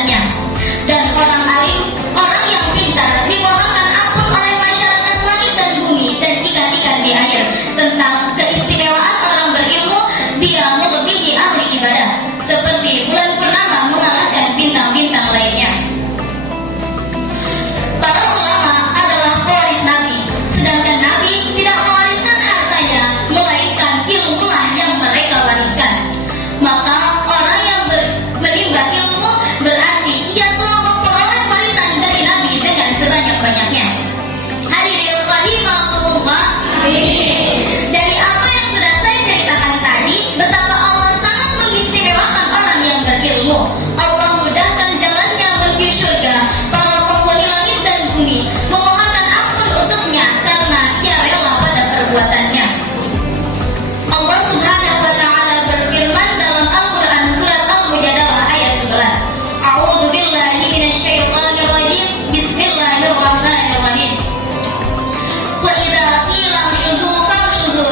perbuatannya. Dan orang alim, orang yang pintar, dimohonkan ampun oleh masyarakat langit dan bumi dan ikan-ikan di air. Tentang keistimewaan orang berilmu, dia melebihi ahli ibadah, seperti bulan purnama mengalahkan bintang-bintang lainnya. Para ulama adalah pewaris Nabi, sedangkan Nabi tidak mewariskan hartanya, melainkan ilmulah yang mereka wariskan. Maka orang yang menimba ilmu berarti ia telah memperoleh warisan dari Nabi dengan sebanyak-banyaknya. Hadirin rahimahumullah. Dari apa yang sudah saya ceritakan tadi, betapa Allah sangat mengistimewakan orang yang berilmu. Allah mudahkan jalannya menuju surga para penghuni langit dan bumi, memohonkan ampun untuknya karena ia rela pada perbuatannya. Allah Subhanahu wa taala berfirman dalam Al-Qur'an surat Al-Mujadalah ayat 11. A'udzu billahi minasyaitonir rajim. Bismillahirrahmanirrahim. Wa idza qila shuzu famshuzu